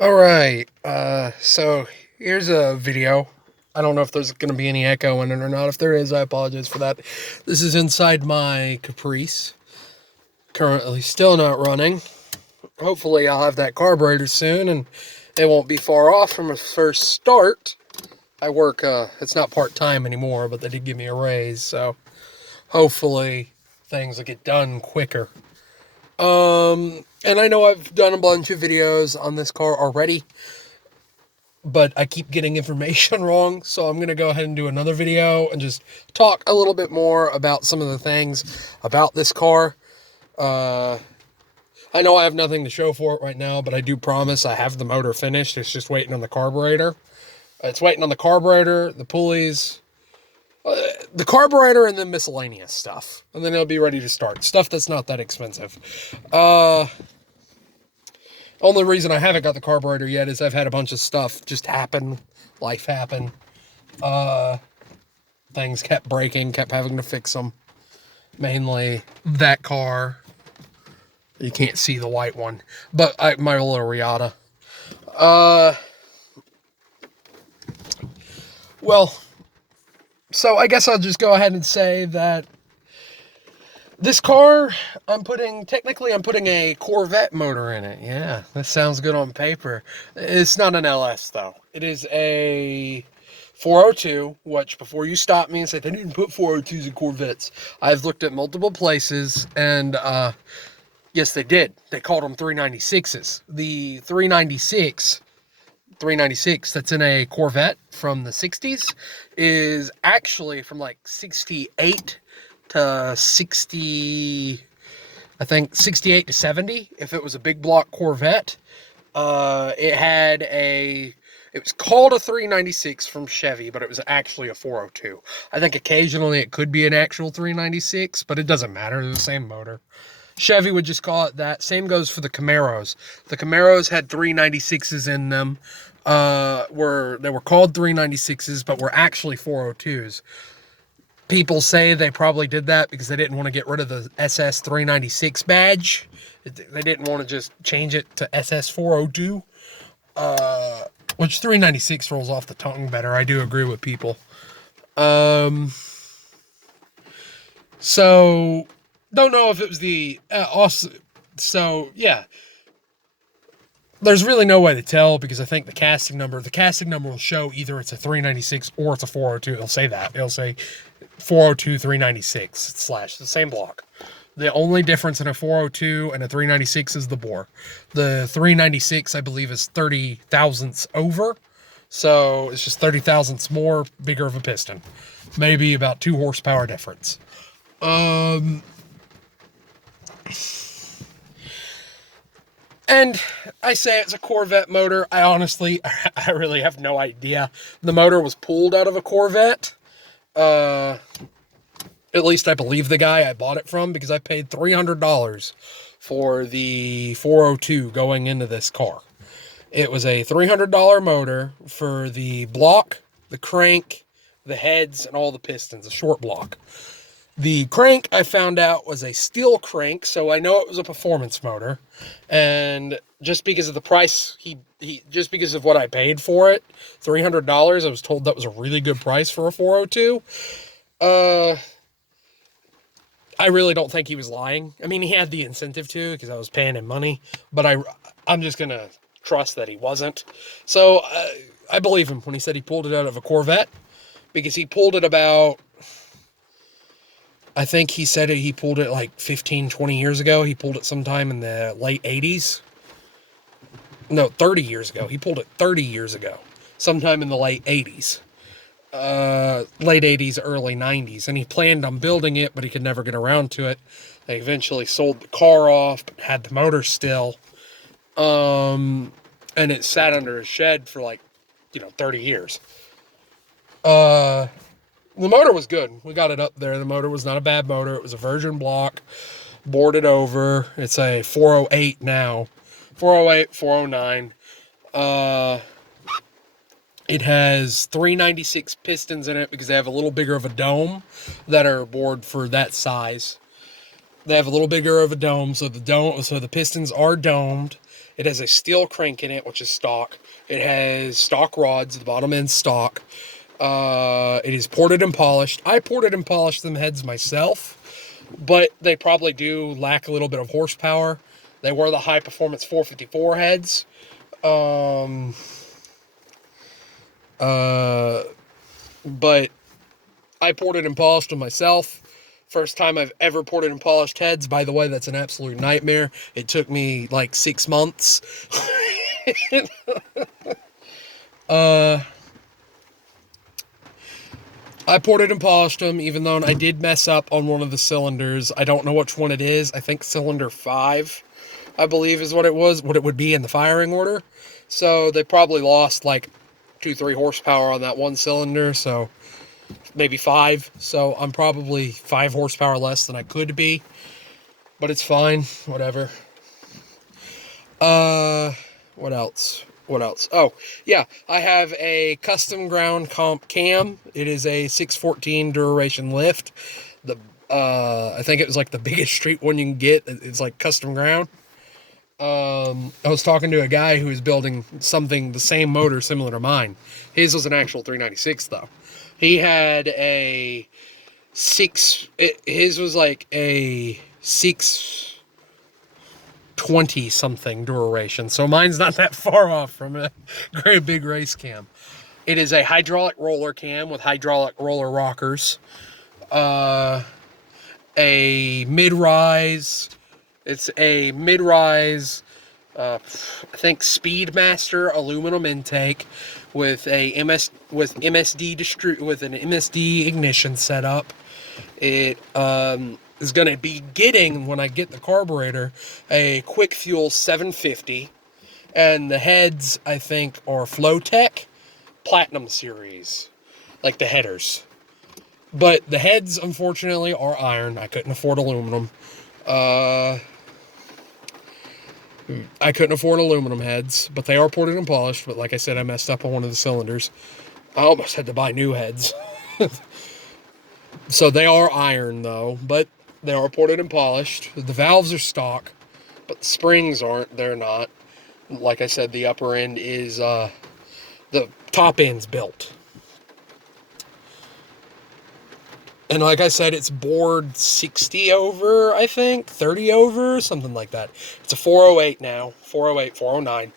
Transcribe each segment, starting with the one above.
Alright, so here's a video. I don't know if there's going to be any echo in it or not. If there is, I apologize for that. This is inside my Caprice. Currently still not running. Hopefully I'll have that carburetor soon and it won't be far off from a first start. I work, it's not part-time anymore, but they did give me a raise, so hopefully things will get done quicker. And I know I've done a bunch of videos on this car already, but I keep getting information wrong, so I'm going to go ahead and do another video and just talk a little bit more about some of the things about this car. I know I have nothing to show for it right now, but I do promise I have the motor finished. It's just waiting on the carburetor. It's waiting on the carburetor, the pulleys, the carburetor, and then miscellaneous stuff. And then it'll be ready to start. Stuff that's not that expensive. Only reason I haven't got the carburetor yet is I've had a bunch of stuff just happen. Life happen. Things kept breaking, kept having to fix them. Mainly that car. You can't see the white one. But my little Riata. Well, so I guess I'll just go ahead and say that this car, I'm putting a Corvette motor in it. Yeah, that sounds good on paper. It's not an LS, though. It is a 402, which, before you stop me and say, they didn't put 402s in Corvettes, I've looked at multiple places, and, yes, they did. They called them 396s. The 396 that's in a Corvette from the 60s is actually from, like, 68 to 60, I think 68 to 70, if it was a big block Corvette. It was called a 396 from Chevy, but it was actually a 402. I think occasionally it could be an actual 396, but it doesn't matter. They're the same motor. Chevy would just call it that. Same goes for the Camaros. The Camaros had 396s in them. They were called 396s, but were actually 402s. People say they probably did that because they didn't want to get rid of the SS 396 badge. They didn't want to just change it to SS 402, which 396 rolls off the tongue better. I do agree with people. So don't know if it was the so yeah. There's really no way to tell because I think the casting number will show either it's a 396 or it's a 402. It'll say that. It'll say 402 396 slash the same block. The only difference in a 402 and a 396 is the bore. The 396, I believe, is 30 thousandths over. So it's just 30 thousandths more, bigger of a piston. Maybe about 2 horsepower difference. And I say it's a Corvette motor. I really have no idea. The motor was pulled out of a Corvette. At least I believe the guy I bought it from, because I paid $300 for the 402 going into this car. It was a $300 motor for the block, the crank, the heads, and all the pistons, a short block. The crank, I found out, was a steel crank, so I know it was a performance motor. And just because of the price, just because of what I paid for it, $300, I was told that was a really good price for a 402. I really don't think he was lying. I mean, he had the incentive to, because I was paying him money, but I'm just going to trust that he wasn't. So I believe him when he said he pulled it out of a Corvette, because he pulled it about, I think he said he pulled it like 15, 20 years ago. He pulled it sometime in the late 80s. No, 30 years ago. He pulled it 30 years ago. Sometime in the late 80s. Late 80s, early 90s. And he planned on building it, but he could never get around to it. They eventually sold the car off, but had the motor still. And it sat under a shed for like, 30 years. The motor was good. We got it up there. The motor was not a bad motor. It was a virgin block, boarded over. It's a 408 now. 408, 409. It has 396 pistons in it because they have a little bigger of a dome that are bored for that size. They have a little bigger of a dome, so the pistons are domed. It has a steel crank in it, which is stock. It has stock rods, the bottom end stock. It is ported and polished. I ported and polished them heads myself, but they probably do lack a little bit of horsepower. They were the high performance 454 heads. But I ported and polished them myself. First time I've ever ported and polished heads. By the way, that's an absolute nightmare. It took me like 6 months. I ported and polished them, even though I did mess up on one of the cylinders. I don't know which one it is. I think cylinder 5, I believe, is what it was, what it would be in the firing order. So they probably lost like 2-3 horsepower on that one cylinder, so maybe 5. So I'm probably 5 horsepower less than I could be, but it's fine, whatever. What else? What else? Oh, yeah, I have a custom ground comp cam. It is a 614 duration lift. I think it was like the biggest street one you can get. It's like custom ground. I was talking to a guy who was building something, the same motor similar to mine. His was an actual 396 though. He had a his was like a 620 something duration. So mine's not that far off from a great big race cam. It is a hydraulic roller cam with hydraulic roller rockers. A mid-rise. It's a mid-rise, I think Speedmaster aluminum intake with a with an MSD ignition setup. It is going to be getting, when I get the carburetor, a Quick Fuel 750, and the heads I think are Flowtech Platinum Series, like the headers. But the heads, unfortunately, are iron. I couldn't afford aluminum. I couldn't afford aluminum heads, but they are ported and polished. But like I said, I messed up on one of the cylinders. I almost had to buy new heads. So they are iron, though, but they are ported and polished. The valves are stock, but the springs aren't. They're not. Like I said, the upper end is, the top end's built. And like I said, it's bored 60 over, I think, 30 over, something like that. It's a 408 now, 408, 409.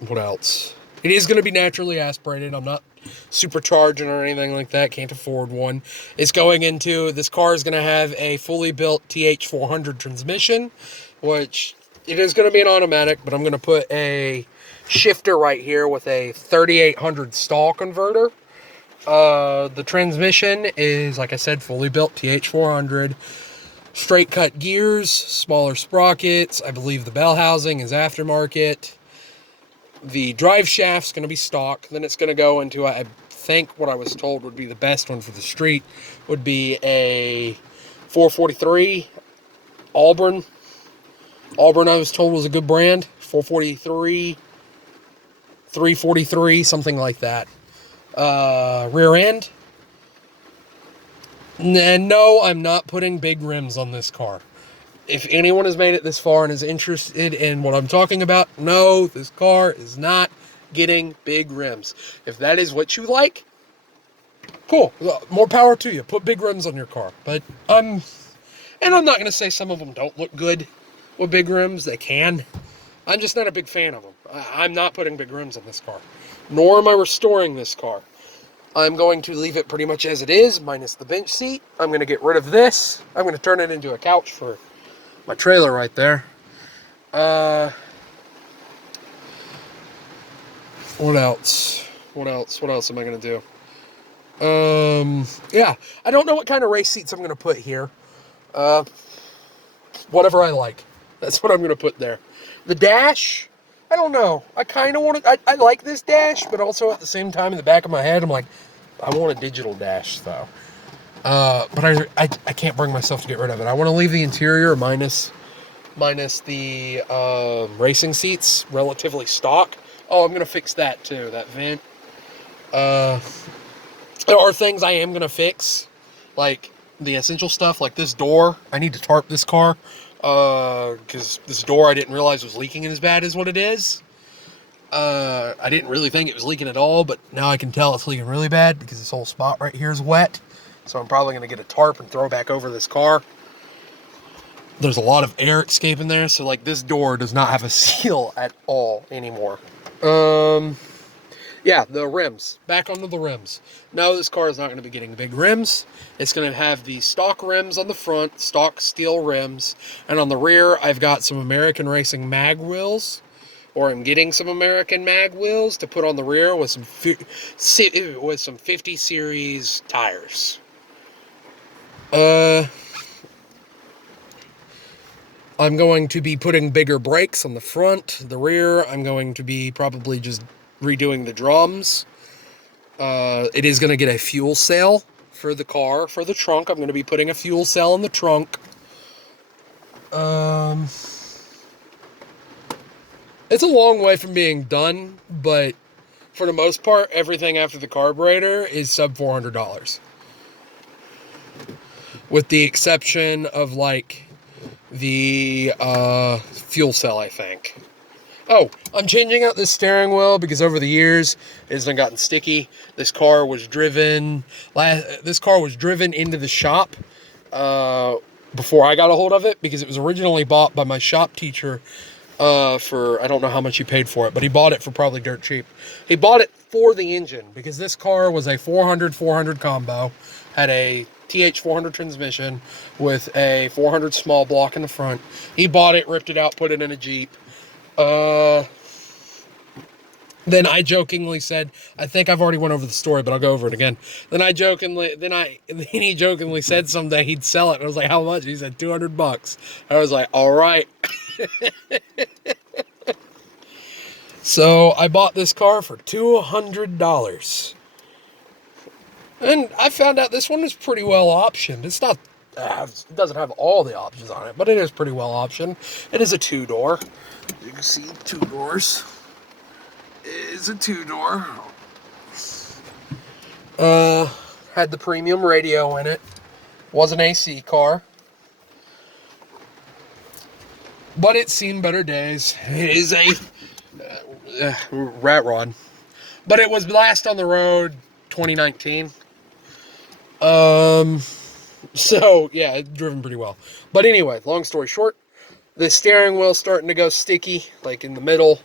What else? It is going to be naturally aspirated. I'm not supercharging or anything like that. Can't afford one. It's going into, this car is going to have a fully built TH400 transmission, which it is going to be an automatic, but I'm going to put a shifter right here with a 3800 stall converter. The transmission is, like I said, fully built TH400. Straight cut gears, smaller sprockets. I believe the bell housing is aftermarket. The drive shaft's going to be stock. Then it's going to go into, I think what I was told would be the best one for the street would be a 443 Auburn. Auburn, I was told, was a good brand. 443, 343, something like that. Rear end. And no, I'm not putting big rims on this car. If anyone has made it this far and is interested in what I'm talking about, no, this car is not getting big rims. If that is what you like, cool. More power to you. Put big rims on your car. But I'm not going to say some of them don't look good with big rims. They can. I'm just not a big fan of them. I'm not putting big rims on this car. Nor am I restoring this car. I'm going to leave it pretty much as it is, minus the bench seat. I'm going to get rid of this. I'm going to turn it into a couch for my trailer right there. What else? What else am I going to do? Yeah, I don't know what kind of race seats I'm going to put here. Whatever I like. That's what I'm going to put there. The dash, I don't know. I kind of want to, I like this dash, but also at the same time in the back of my head, I'm like, I want a digital dash, though. But I can't bring myself to get rid of it. I want to leave the interior minus the racing seats relatively stock. Oh, I'm going to fix that too, that vent. There are things I am going to fix, like the essential stuff, like this door. I need to tarp this car, because this door I didn't realize was leaking as bad as what it is. I didn't really think it was leaking at all, but now I can tell it's leaking really bad because this whole spot right here is wet. So I'm probably going to get a tarp and throw back over this car. There's a lot of air escaping there, so like this door does not have a seal at all anymore. Yeah, the rims. Back onto the rims. No, this car is not going to be getting big rims. It's going to have the stock rims on the front, stock steel rims, and on the rear I've got some American Racing mag wheels, or I'm getting some American mag wheels to put on the rear with some 50 series tires. I'm going to be putting bigger brakes on the front. The rear, I'm going to be probably just redoing the drums. It is going to get a fuel cell for the car. For the trunk, I'm going to be putting a fuel cell in the trunk. It's a long way from being done, but for the most part, everything after the carburetor is sub $400. With the exception of, like, the fuel cell, I think. Oh, I'm changing out this steering wheel because over the years it has gotten sticky. This car was driven into the shop before I got a hold of it, because it was originally bought by my shop teacher for, I don't know how much he paid for it, but he bought it for probably dirt cheap. He bought it for the engine because this car was a 400 combo, had a TH400 transmission with a 400 small block in the front. He bought it, ripped it out, put it in a Jeep. Then I jokingly said, I think I've already went over the story, but I'll go over it again. Then he jokingly said someday he'd sell it. And I was like, how much? He said $200. I was like, all right. So I bought this car for $200. And I found out this one is pretty well optioned. It's not, it doesn't have all the options on it, but it is pretty well optioned. It is a two-door. You can see 2 doors. It is a 2-door. Had the premium radio in it. Was an AC car. But it's seen better days. It is a rat rod. But it was last on the road 2019. So, yeah, it's driven pretty well. But anyway, long story short, the steering wheel's starting to go sticky, like in the middle.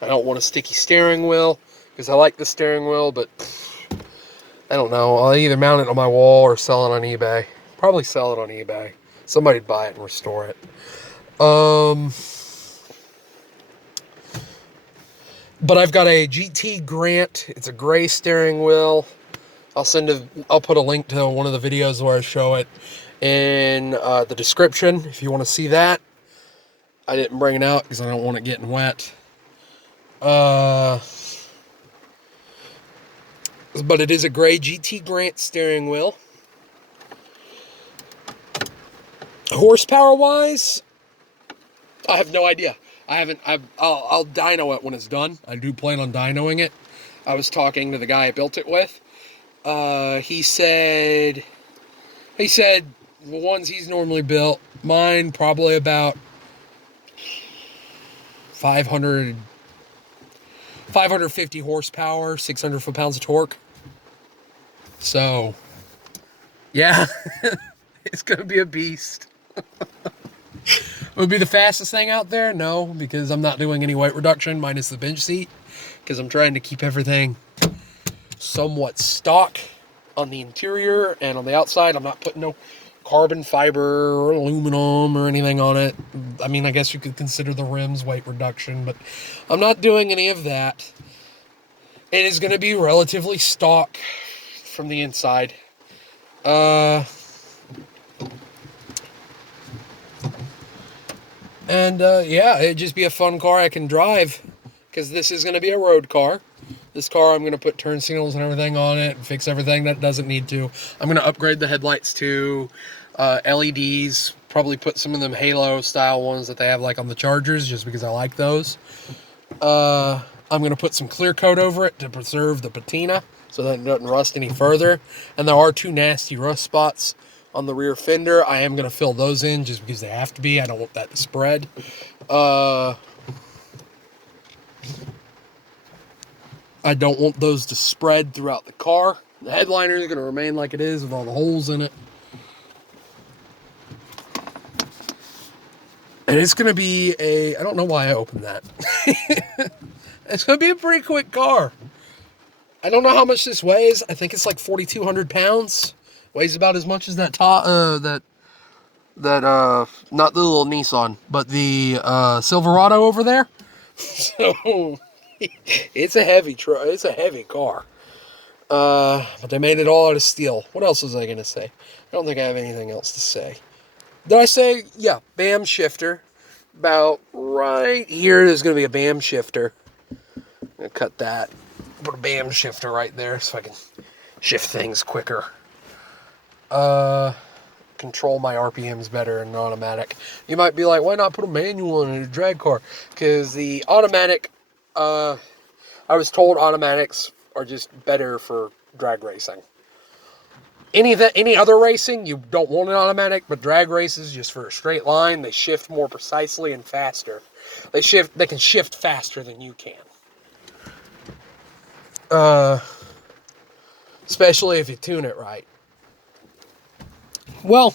I don't want a sticky steering wheel, because I like the steering wheel, but I don't know. I'll either mount it on my wall or sell it on eBay. Probably sell it on eBay. Somebody'd buy it and restore it. But I've got a GT Grant. It's a gray steering wheel. I'll put a link to one of the videos where I show it in the description if you want to see that. I didn't bring it out because I don't want it getting wet. But it is a gray GT Grant steering wheel. Horsepower wise, I have no idea. I'll dyno it when it's done. I do plan on dynoing it. I was talking to the guy I built it with. He said the ones he's normally built, mine probably about 550 horsepower, 600 foot-pounds of torque. So, yeah, it's going to be a beast. Would be the fastest thing out there? No, because I'm not doing any weight reduction minus the bench seat, because I'm trying to keep everything somewhat stock on the interior, and on the outside I'm not putting no carbon fiber or aluminum or anything on it. I mean, I guess you could consider the rims weight reduction, but I'm not doing any of that. It is going to be relatively stock from the inside. Yeah, it'd just be a fun car I can drive, because this is going to be a road car. This car, I'm going to put turn signals and everything on it, and fix everything that doesn't need to. I'm going to upgrade the headlights to LEDs, probably put some of them Halo-style ones that they have like on the Chargers, just because I like those. I'm going to put some clear coat over it to preserve the patina, so that it doesn't rust any further. And there are 2 nasty rust spots on the rear fender. I am going to fill those in just because they have to be. I don't want that to spread. I don't want those to spread throughout the car. The headliner is going to remain like it is with all the holes in it. And it's going to be I don't know why I opened that. It's going to be a pretty quick car. I don't know how much this weighs. I think it's like 4,200 pounds. Weighs about as much as that not the little Nissan, but the Silverado over there. So it's a heavy truck. It's a heavy car. But they made it all out of steel. What else was I gonna say? I don't think I have anything else to say. Did I say, yeah, BAM shifter. About right here, there's gonna be a BAM shifter. I'm gonna cut that. Put a BAM shifter right there so I can shift things quicker. Control my RPMs better in automatic. You might be like, why not put a manual in a drag car? Because the automatic, I was told automatics are just better for drag racing. Any other racing, you don't want an automatic, but drag races, just for a straight line, they shift more precisely and faster. They can shift faster than you can. Especially if you tune it right. Well,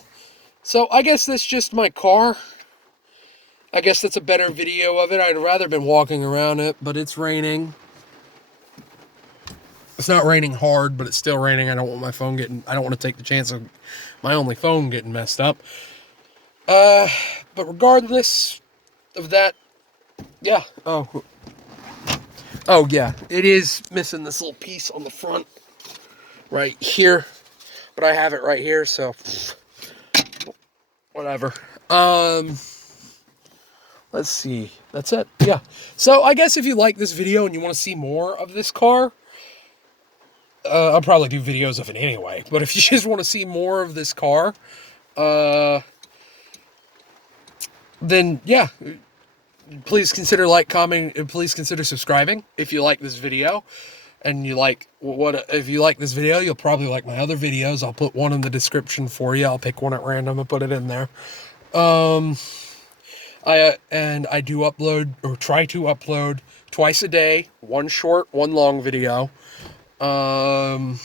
so I guess that's just my car. I guess that's a better video of it. I'd rather been walking around it, but it's raining. It's not raining hard, but it's still raining. I don't want my phone I don't want to take the chance of my only phone getting messed up. But regardless of that, yeah. Oh yeah. It is missing this little piece on the front right here, but I have it right here, so whatever. Let's see. That's it. Yeah. So I guess if you like this video and you want to see more of this car, I'll probably do videos of it anyway. But if you just want to see more of this car, then yeah, please consider commenting, and please consider subscribing if you like this video. And if you like this video, you'll probably like my other videos. I'll put one in the description for you. I'll pick one at random and put it in there. I do upload, or try to upload, twice a day, one short, one long video. And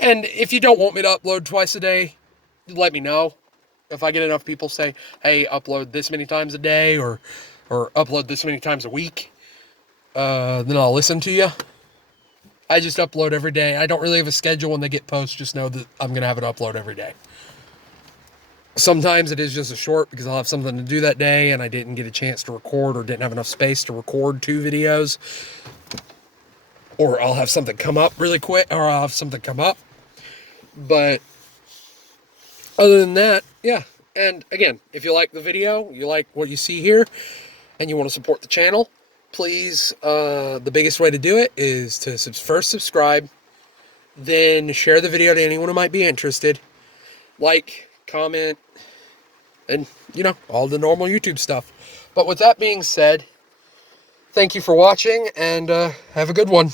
if you don't want me to upload twice a day, let me know. If I get enough people say, hey, upload this many times a day, or upload this many times a week, then I'll listen to you. I just upload every day. I don't really have a schedule when they get posts. Just know that I'm going to have an upload every day. Sometimes it is just a short because I'll have something to do that day and I didn't get a chance to record, or didn't have enough space to record 2 videos. Or I'll have something come up really quick, or I'll have something come up. But other than that, yeah. And again, if you like the video, you like what you see here, and you want to support the channel, please, the biggest way to do it is to first subscribe, then share the video to anyone who might be interested, like, comment, and, all the normal YouTube stuff. But with that being said, thank you for watching, and have a good one.